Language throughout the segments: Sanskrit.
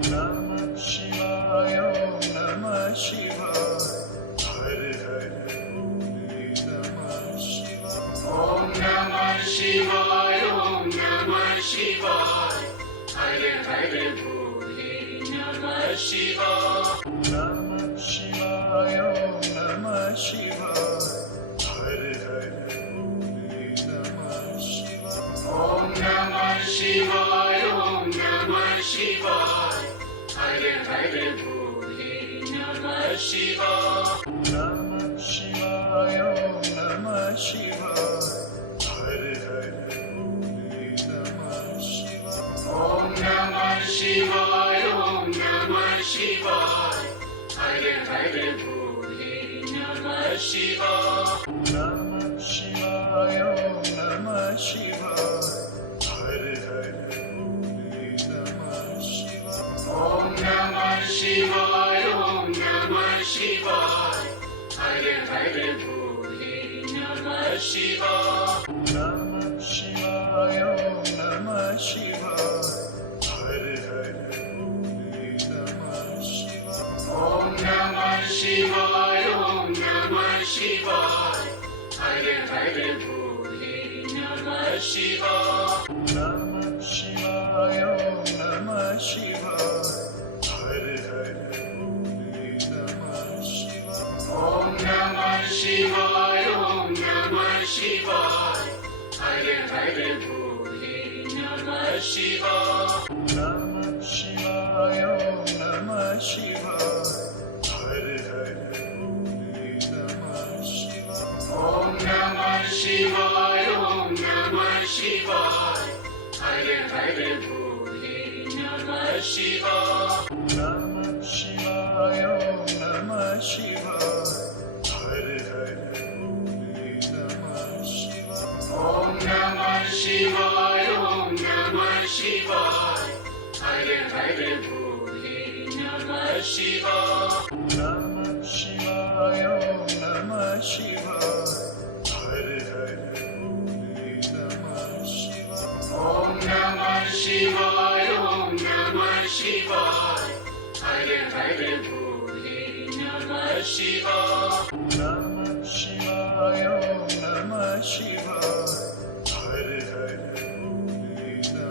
नमः शिवाय ॐ नमः शिवाय हर हर भोले नमः शिवाय ॐ नमः शिवाय ॐ नमः शिवाय हर हर भोले नमः शिवाय नमः शिवाय ॐ नमः शिवाय हर हर भोले नमः शिवाय ॐ नमः शिवाय ॐ नमः शिवाय हर हर भोले नमः शिवाय नमः शिवाय ॐ नमः शिवाय हर हर भोले नमः शिवाय ॐ नमः शिवाय ॐ नमः शिवाय हर हर भोले नमः शिवाय नमः शिवाय ॐ नमः शिवाय हर हर भोले नमः शिवाय ॐ नमः शिवाय ॐ नमः शिवाय हर हर भोले नमः शिवाय नमः शिवाय ॐ नमः शिवाय हर हर भोले नमः शिवाय ॐ नमः शिवाय ॐ नमः शिवाय हर हर भोले नमः शिवाय नमः शिवाय ॐ नमः शिवाय हर हर भोले नमः शिवाय ॐ नमः शिवाय ॐ नमः शिवाय हर हर भोले नमः शिवाय नमः शिवाय ॐ नमः शिवाय हर हर भोले नमः शिवाय ॐ नमः शिवाय ॐ नमः शिवाय हर हर भोले नमः शिवाय नमः शिवाय ॐ नमः शिवाय हर हर भोले नमः शिवाय ॐ नमः शिवाय ॐ नमः शिवाय हर हर भोले नमः शिवाय नमः शिवाय ॐ नमः शिवाय हर हर भोले नमः शिवाय ॐ नमः शिवाय ॐ नमः शिवाय हर हर भोले नमः शिवाय नमः शिवाय ॐ नमः शिवाय हर हर भोले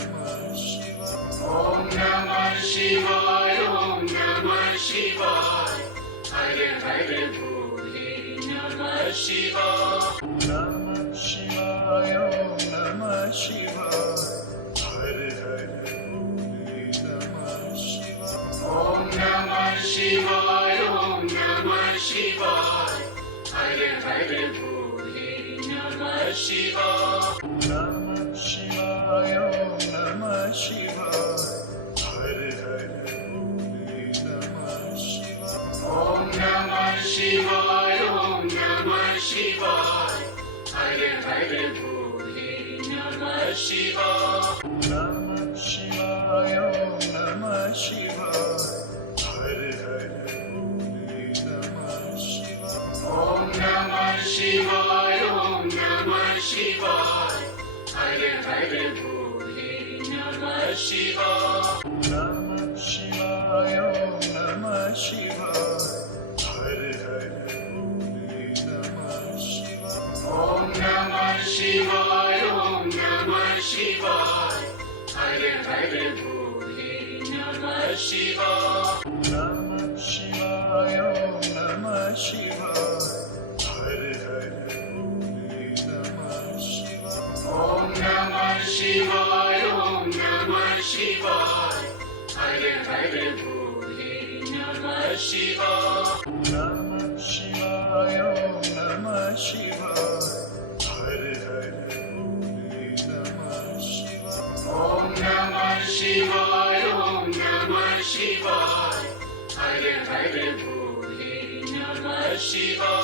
नमः शिवाय ॐ नमः शिवाय ॐ नमः शिवाय हर हर भोले नमः शिवाय नमः शिवाय ॐ नमः शिवाय हर हर भोले नमः शिवाय ॐ नमः शिवाय ॐ नमः शिवाय हर हर भोले नमः शिवाय नमः शिवाय ॐ नमः शिवाय हर हर भोले नमः शिवाय ॐ नमः शिवाय ॐ नमः शिवाय हर हर भोले नमः शिवाय नमः शिवाय ॐ नमः शिवाय हर हर भोले नमः शिवाय ॐ नमः शिवाय ॐ नमः शिवाय हर हर भोले नमः शिवाय नमः शिवाय ॐ नमः शिवाय हर हर भोले नमः शिवाय ॐ नमः शिवाय ॐ नमः शिवाय हर हर भोले नमः शिवाय नमः शिवाय ॐ नमः शिवाय हर हर भोले नमः शिवाय ॐ नमः शिवाय ॐ नमः शिवाय हर हर भोले नमः शिवाय नमः शिवाय ॐ नमः शिवाय हर हर भोले नमः शिवाय ॐ नमः शिवाय ॐ नमः शिवाय हर हर भोले नमः शिवाय